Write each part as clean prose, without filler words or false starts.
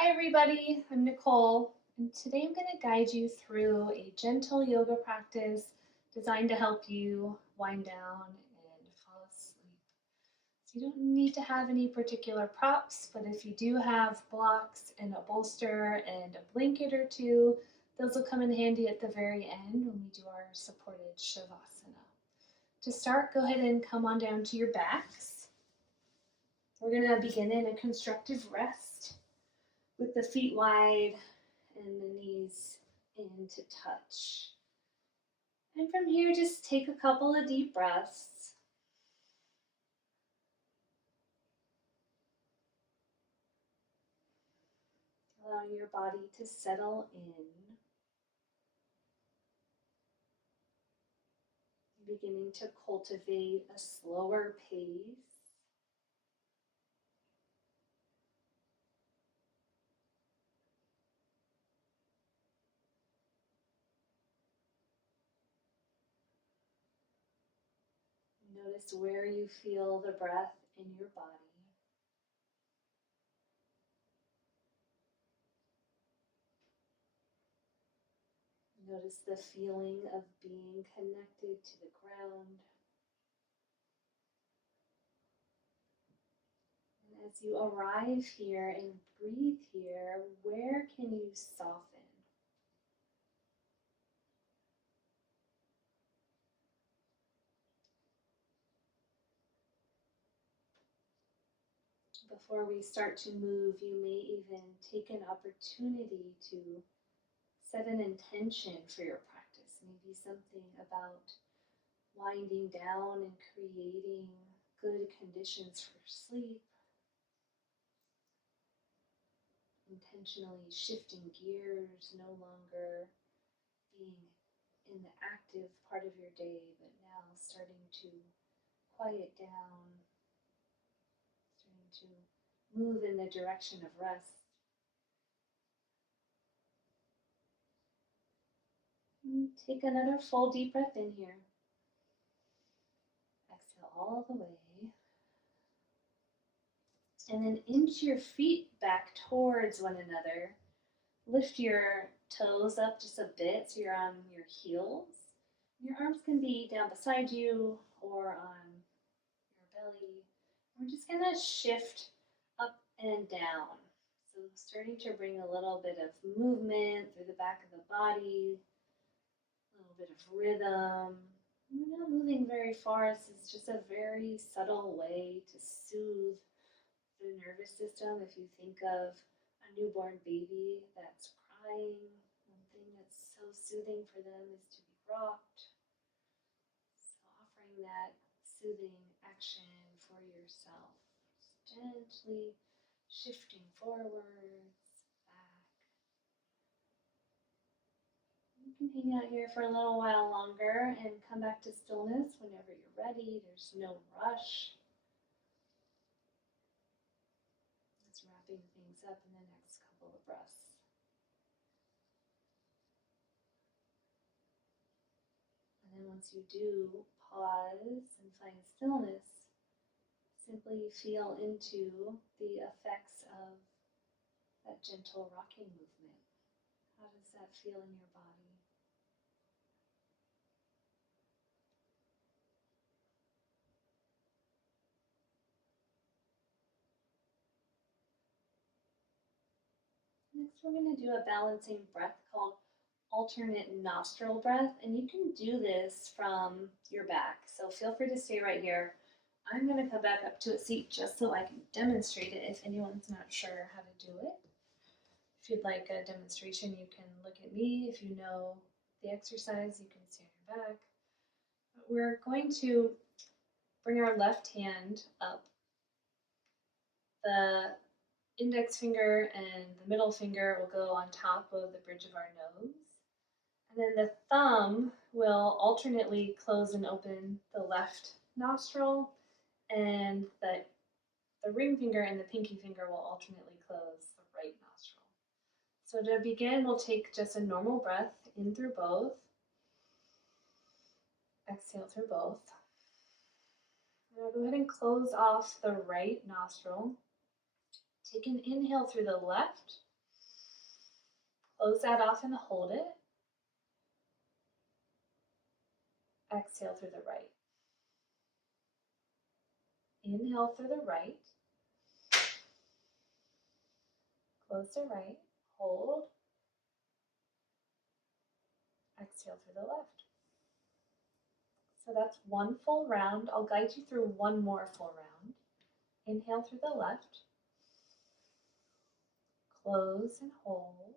Hi everybody, I'm Nicole, and today I'm going to guide you through a gentle yoga practice designed to help you wind down and fall asleep. So you don't need to have any particular props, but if you do have blocks and a bolster and a blanket or two, those will come in handy at the very end when we do our supported Shavasana. To start, go ahead and come on down to your backs. We're going to begin in a constructive rest with the feet wide and the knees in to touch. And from here, just take a couple of deep breaths. Allowing your body to settle in. Beginning to cultivate a slower pace. Notice where you feel the breath in your body. Notice the feeling of being connected to the ground. And as you arrive here and breathe here, where can you soften? Before we start to move, you may even take an opportunity to set an intention for your practice. Maybe something about winding down and creating good conditions for sleep. Intentionally shifting gears, no longer being in the active part of your day, but now starting to quiet down, starting to move in the direction of rest. Take another full deep breath in here. Exhale all the way. And then inch your feet back towards one another. Lift your toes up just a bit so you're on your heels. Your arms can be down beside you or on your belly. We're just going to shift up and down. So starting to bring a little bit of movement through the back of the body, a little bit of rhythm. We're not moving very far. This is just a very subtle way to soothe the nervous system. If you think of a newborn baby that's crying, one thing that's so soothing for them is to be rocked. So offering that soothing action for yourself. Just gently shifting forwards, back. You can hang out here for a little while longer and come back to stillness whenever you're ready. There's no rush. Just wrapping things up in the next couple of breaths. And then once you do pause and find stillness, simply feel into the effects of that gentle rocking movement. How does that feel in your body? Next, we're going to do a balancing breath called alternate nostril breath, and you can do this from your back. So feel free to stay right here. I'm going to come back up to a seat just so I can demonstrate it if anyone's not sure how to do it. If you'd like a demonstration, you can look at me. If you know the exercise, you can stay on your back. But we're going to bring our left hand up. The index finger and the middle finger will go on top of the bridge of our nose. And then the thumb will alternately close and open the left nostril, and the ring finger and the pinky finger will alternately close the right nostril. So to begin, we'll take just a normal breath in through both, exhale through both. Now go ahead and close off the right nostril. Take an inhale through the left, Close that off and hold it. Exhale through the right. Inhale through the right. Close the right. Hold. Exhale through the left. So that's one full round. I'll guide you through one more full round. Inhale through the left. Close and hold.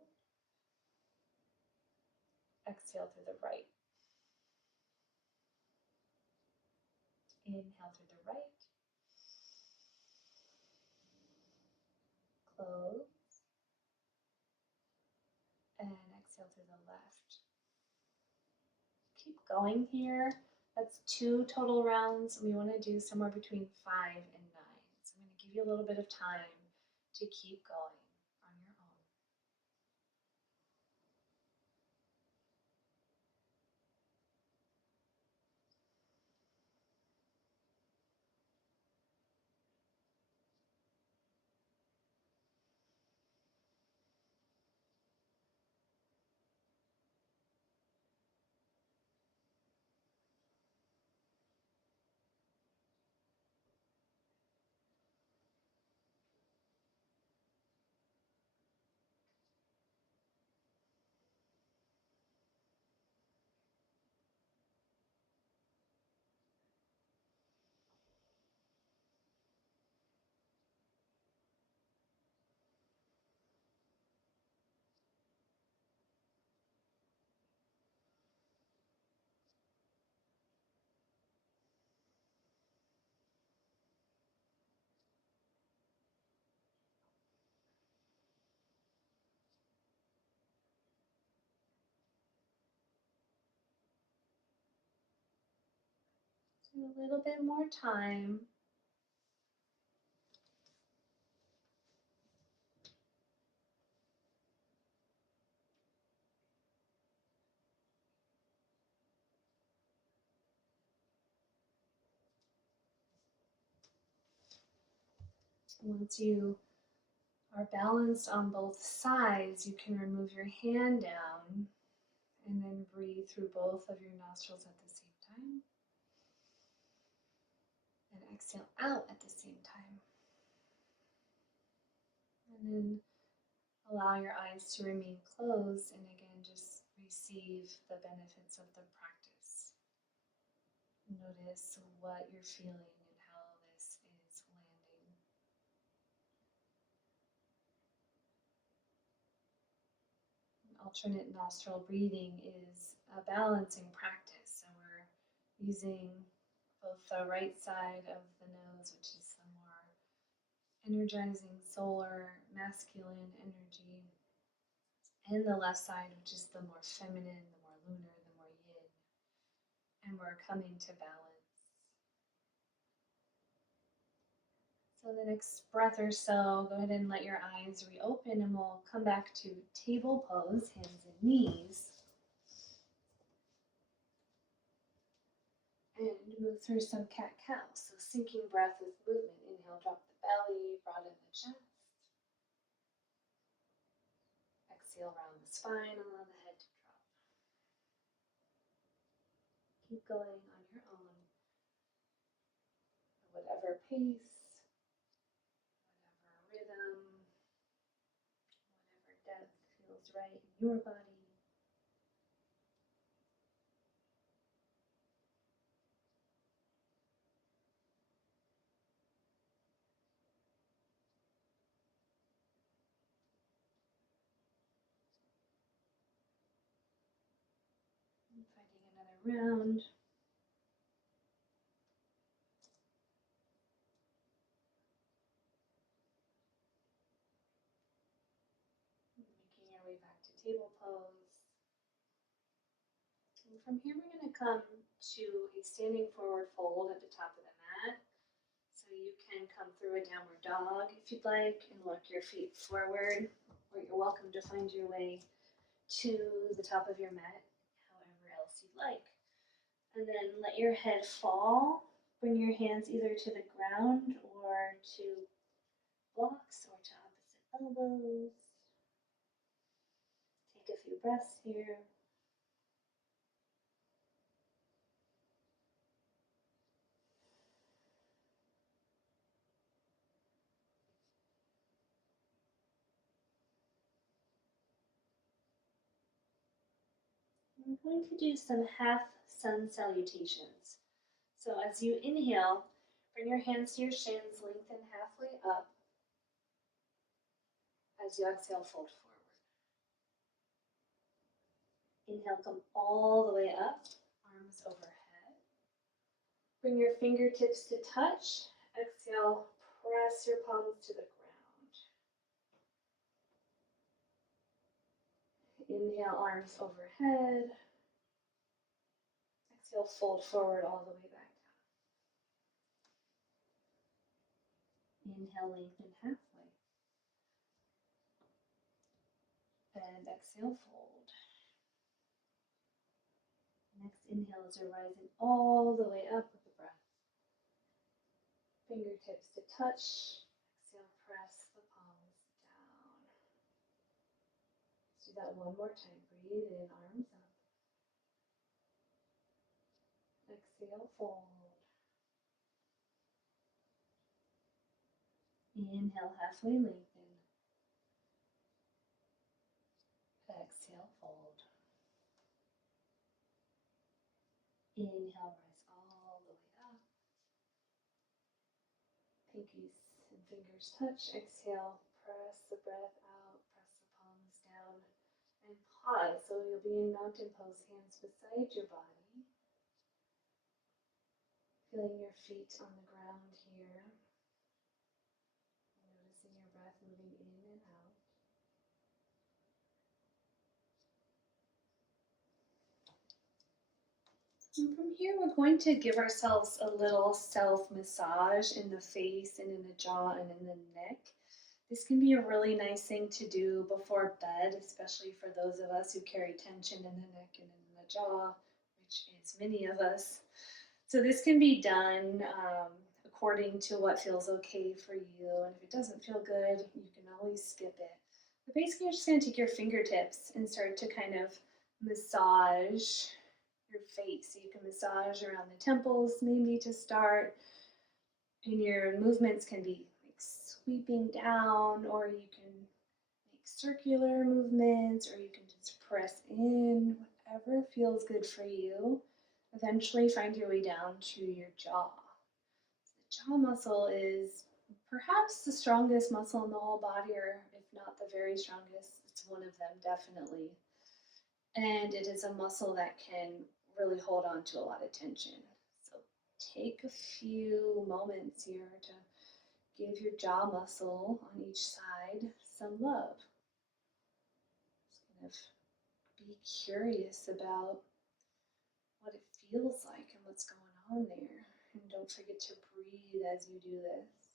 Exhale through the right. Inhale through the right. Close. And exhale through the left. Keep going here. That's 2 total rounds. We want to do somewhere between 5 and 9. So I'm going to give you a little bit of time to keep going on your own. So a little bit more time. Once you are balanced on both sides, you can remove your hand down and then breathe through both of your nostrils at the same time. And exhale out at the same time. And then allow your eyes to remain closed and again just receive the benefits of the practice. Notice what you're feeling and how this is landing. Alternate nostril breathing is a balancing practice. So we're using both the right side of the nose, which is the more energizing solar masculine energy, and the left side, which is the more feminine, the more lunar, the more yin. And we're coming to balance. So the next breath or so, go ahead and let your eyes reopen and we'll come back to table pose, hands and knees. And move through some cat-cow. So sinking breath with movement. Inhale, drop the belly, broaden the chest. Exhale, round the spine, allow the head to drop. Keep going on your own. Whatever pace, whatever rhythm, whatever depth feels right in your body. Finding another round. Making your way back to table pose. And from here we're going to come to a standing forward fold at the top of the mat. So you can come through a downward dog if you'd like and walk your feet forward, or you're welcome to find your way to the top of your mat, however else you'd like. And then let your head fall. Bring your hands either to the ground or to blocks or to opposite elbows. few breaths here. We're going to do some half sun salutations. So as you inhale, bring your hands to your shins, lengthen halfway up. As you exhale, fold forward. Inhale, come all the way up, arms overhead. Bring your fingertips to touch. Exhale, press your palms to the ground. Inhale, arms overhead. Exhale, fold forward all the way back down. Inhale, lengthen halfway. And exhale, fold. Next inhale is you're rising all the way up with the breath. Fingertips to touch. Exhale, press the palms down. Let's do that one more time. Breathe in, arms up. Exhale, fold. Inhale, halfway lengthen. Exhale, fold. Inhale, rise all the way up. Pinkies and fingers touch. Exhale, press the breath out. Press the palms down. And pause. So you'll be in mountain pose, hands beside your body. Feeling your feet on the ground here. Noticing your breath moving in and out. And from here, we're going to give ourselves a little self-massage in the face and in the jaw and in the neck. This can be a really nice thing to do before bed, especially for those of us who carry tension in the neck and in the jaw, which is many of us. So this can be done according to what feels okay for you. And if it doesn't feel good, you can always skip it. But basically, you're just going to take your fingertips and start to kind of massage your face. So you can massage around the temples maybe to start. And your movements can be like sweeping down, or you can make circular movements, or you can just press in, whatever feels good for you. Eventually find your way down to your jaw. The jaw muscle is perhaps the strongest muscle in the whole body, or if not the very strongest, it's one of them definitely. And it is a muscle that can really hold on to a lot of tension. So take a few moments here to give your jaw muscle on each side some love. Just kind of be curious about what it feels like and what's going on there. And don't forget to breathe as you do this.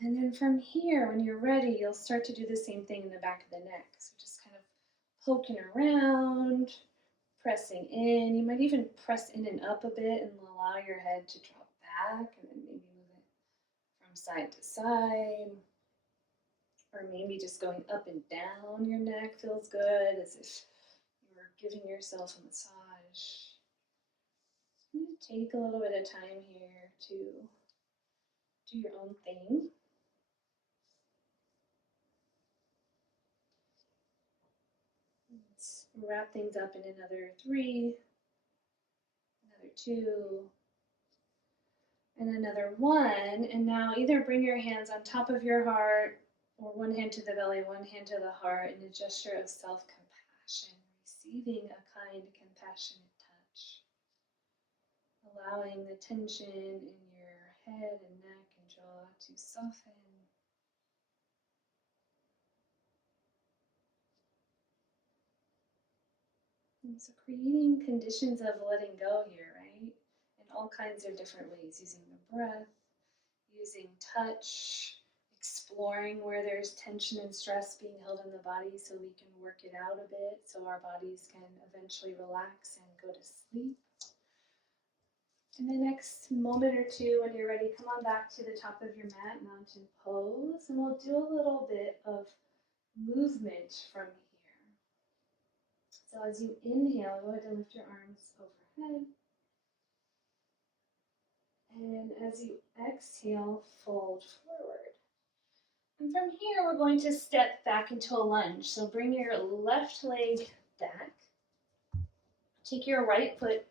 And then from here, when you're ready, you'll start to do the same thing in the back of the neck. So just kind of poking around, pressing in. You might even press in and up a bit and allow your head to drop back, and then maybe move it from side to side. Or maybe just going up and down your neck feels good, as if you were giving yourself a massage. I'm going to take a little bit of time here to do your own thing. Let's wrap things up in another 3, another 2, and another 1. And now either bring your hands on top of your heart, or one hand to the belly, one hand to the heart, in a gesture of self-compassion, receiving a kind, compassionate touch. Allowing the tension in your head and neck and jaw to soften. And so creating conditions of letting go here, right? In all kinds of different ways, using the breath, using touch, exploring where there's tension and stress being held in the body so we can work it out a bit so our bodies can eventually relax and go to sleep. In the next moment or two, when you're ready, come on back to the top of your mat, mountain pose, and we'll do a little bit of movement from here. So as you inhale, go ahead and lift your arms overhead. And as you exhale, fold forward. And from here, we're going to step back into a lunge. So bring your left leg back. Take your right foot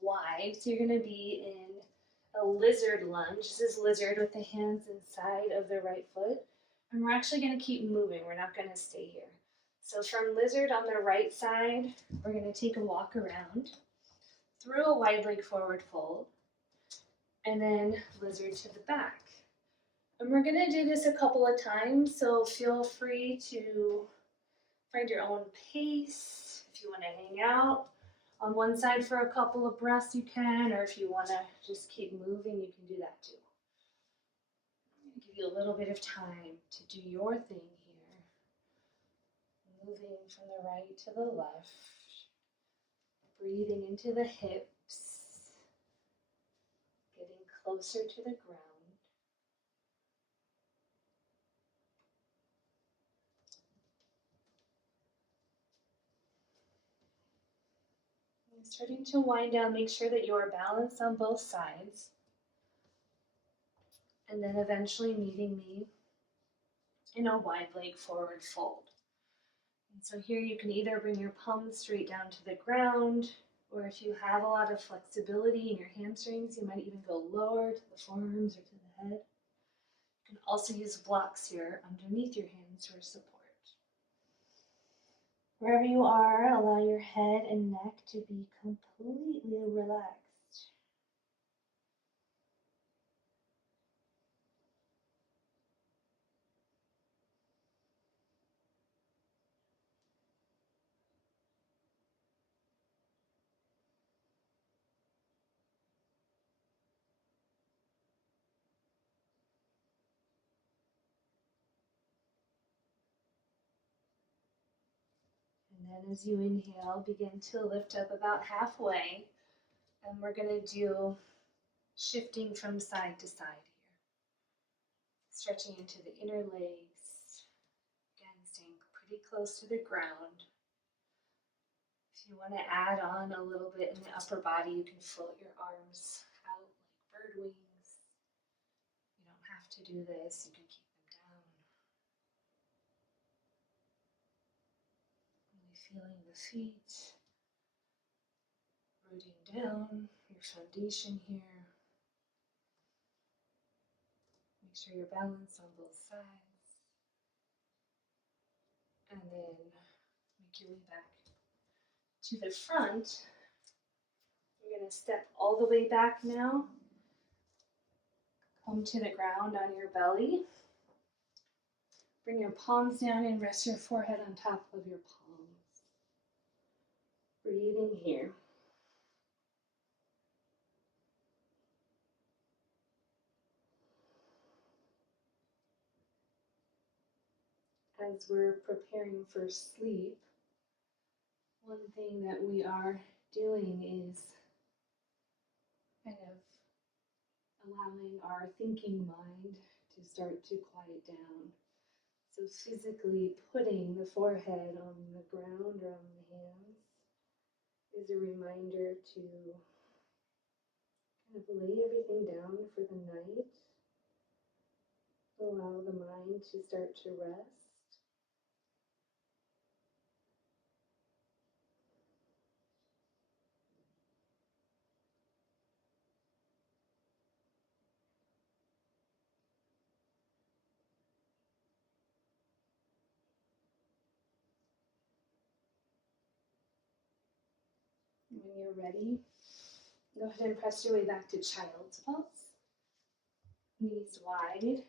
wide. So you're going to be in a lizard lunge. This is lizard with the hands inside of the right foot. And we're actually going to keep moving. We're not going to stay here. So from lizard on the right side, we're going to take a walk around through a wide leg forward fold, and then lizard to the back. And we're going to do this a couple of times, so feel free to find your own pace. If you want to hang out on one side for a couple of breaths, you can, or if you want to just keep moving, you can do that too. I'm going to give you a little bit of time to do your thing here. Moving from the right to the left, breathing into the hips, getting closer to the ground. And starting to wind down, make sure that you are balanced on both sides. And then eventually meeting me in a wide leg forward fold. And so here you can either bring your palms straight down to the ground, or if you have a lot of flexibility in your hamstrings, you might even go lower to the forearms or to the head. You can also use blocks here underneath your hands for support. Wherever you are, allow your head and neck to be completely relaxed. And then as you inhale, begin to lift up about halfway. And we're going to do shifting from side to side here. Stretching into the inner legs. Again, staying pretty close to the ground. If you want to add on a little bit in the upper body, you can float your arms out like bird wings. You don't have to do this. You can keep them down. Really feeling the feet. Rooting down your foundation here. Make sure you're balanced on both sides. And then make your way back to the front. We're going to step all the way back now. Come to the ground on your belly. Bring your palms down and rest your forehead on top of your palms. Breathing here. As we're preparing for sleep, one thing that we are doing is kind of allowing our thinking mind to start to quiet down. So physically putting the forehead on the ground or on the hands is a reminder to kind of lay everything down for the night. Allow the mind to start to rest. When you're ready, go ahead and press your way back to child's pose. Knees wide,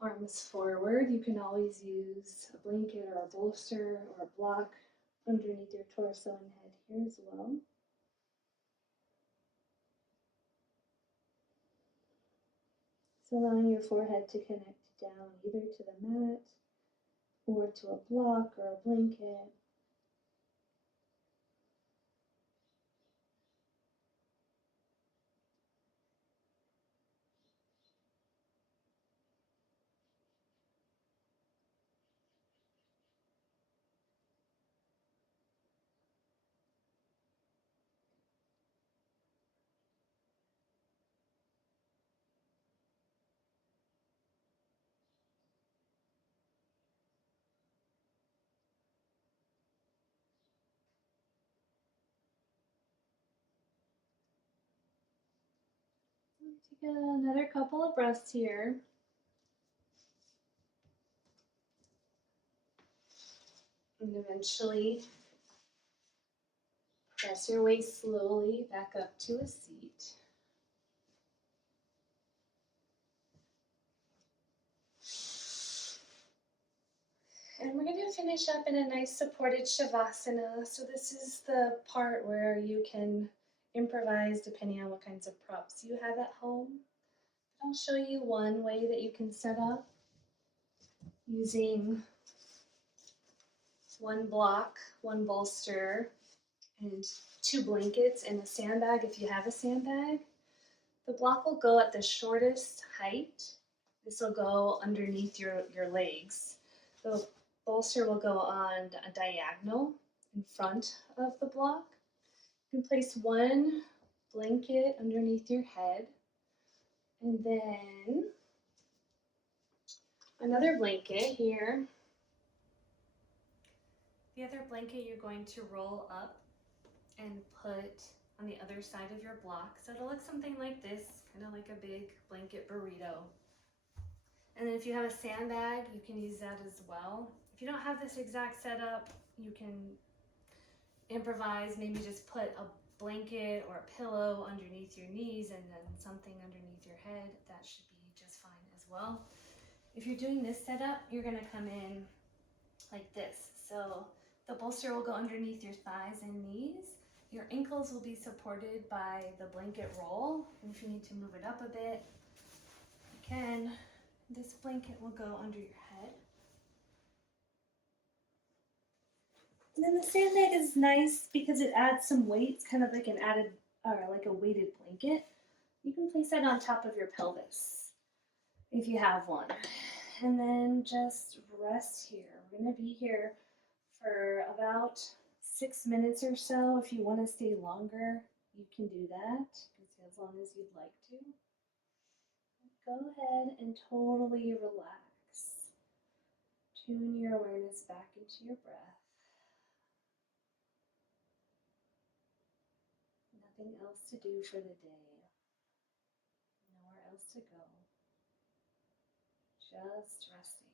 arms forward. You can always use a blanket or a bolster or a block underneath your torso and head here as well. So allowing your forehead to connect down either to the mat or to a block or a blanket. Take another couple of breaths here. And eventually press your way slowly back up to a seat. And we're going to finish up in a nice supported Shavasana. So this is the part where you can improvise depending on what kinds of props you have at home. I'll show you one way that you can set up using one block, one bolster, and 2 blankets and a sandbag if you have a sandbag. The block will go at the shortest height. This will go underneath your legs. The bolster will go on a diagonal in front of the block. You can place one blanket underneath your head and then another blanket here. The other blanket you're going to roll up and put on the other side of your block. So it'll look something like this, kind of like a big blanket burrito. And then if you have a sandbag, you can use that as well. If you don't have this exact setup, you can improvise, maybe just put a blanket or a pillow underneath your knees and then something underneath your head. That should be just fine as well. If you're doing this setup, you're gonna come in like this. So the bolster will go underneath your thighs and knees. Your ankles will be supported by the blanket roll. And if you need to move it up a bit, you can. This blanket will go under your head. And then the sandbag is nice because it adds some weight. It's kind of like an added, or like a weighted blanket. You can place that on top of your pelvis if you have one. And then just rest here. We're gonna be here for about 6 minutes or so. If you want to stay longer, you can do that as long as you'd like to. Go ahead and totally relax. Tune your awareness back into your breath. Nothing else to do for the day. Nowhere else to go. Just resting.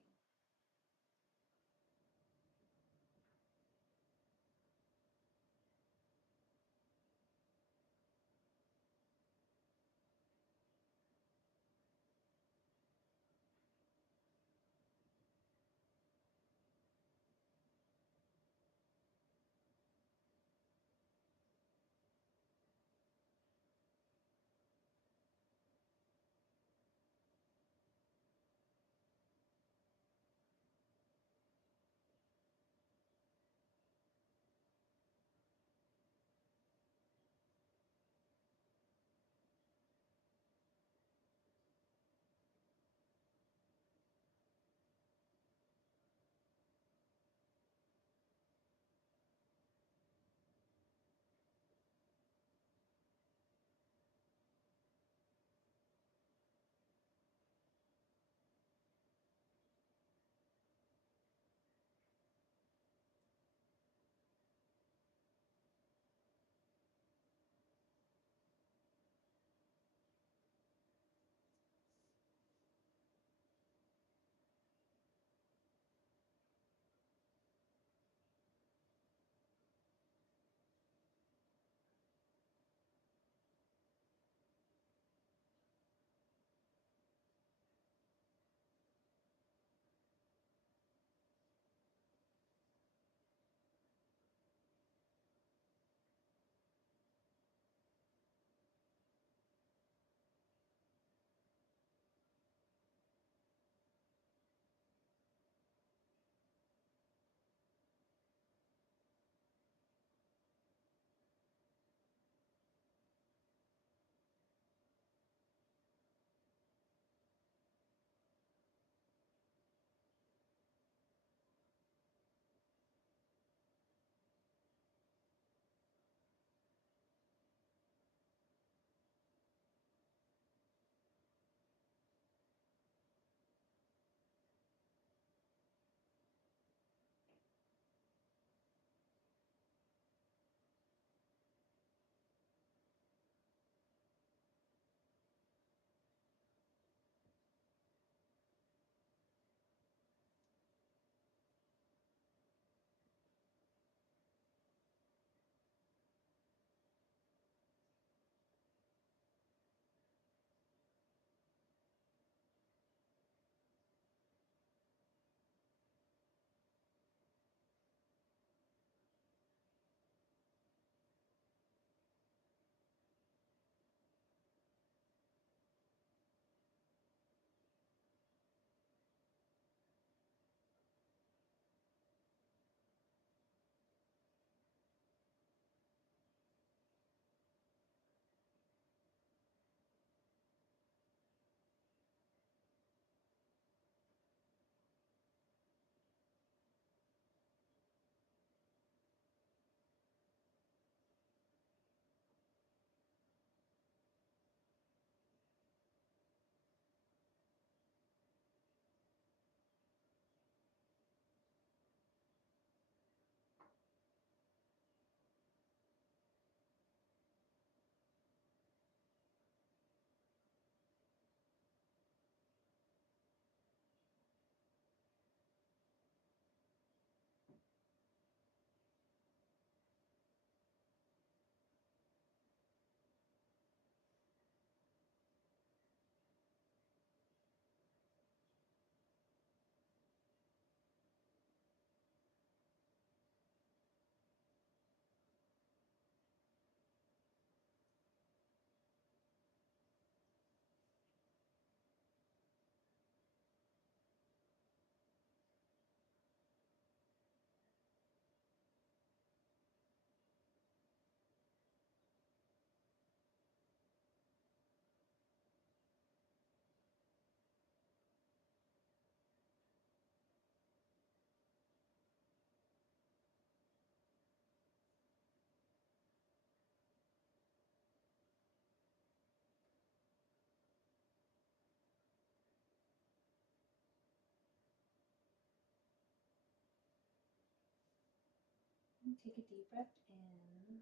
And take a deep breath in.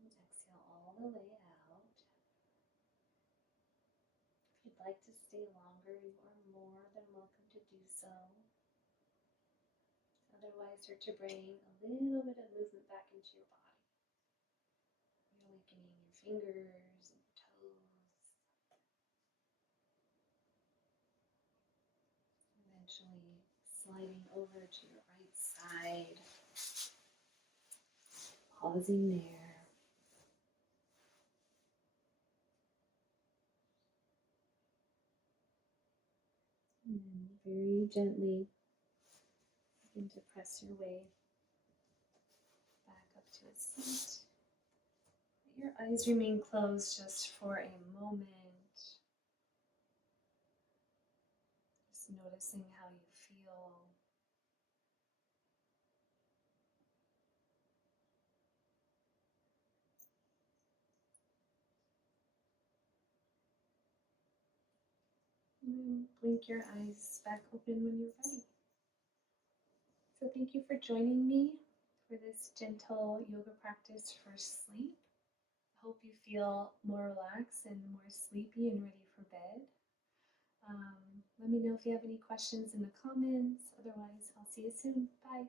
And exhale all the way out. If you'd like to stay longer, you are more than welcome to do so. Otherwise, start to bring a little bit of movement back into your body. You're awakening your fingers and your toes. Eventually sliding over to your right side. Pausing there. And then very gently begin to press your way back up to a seat. Let your eyes remain closed just for a moment. Just noticing how you feel. And blink your eyes back open when you're ready. So thank you for joining me for this gentle yoga practice for sleep. I hope you feel more relaxed and more sleepy and ready for bed. Let me know if you have any questions in the comments. Otherwise, I'll see you soon. Bye.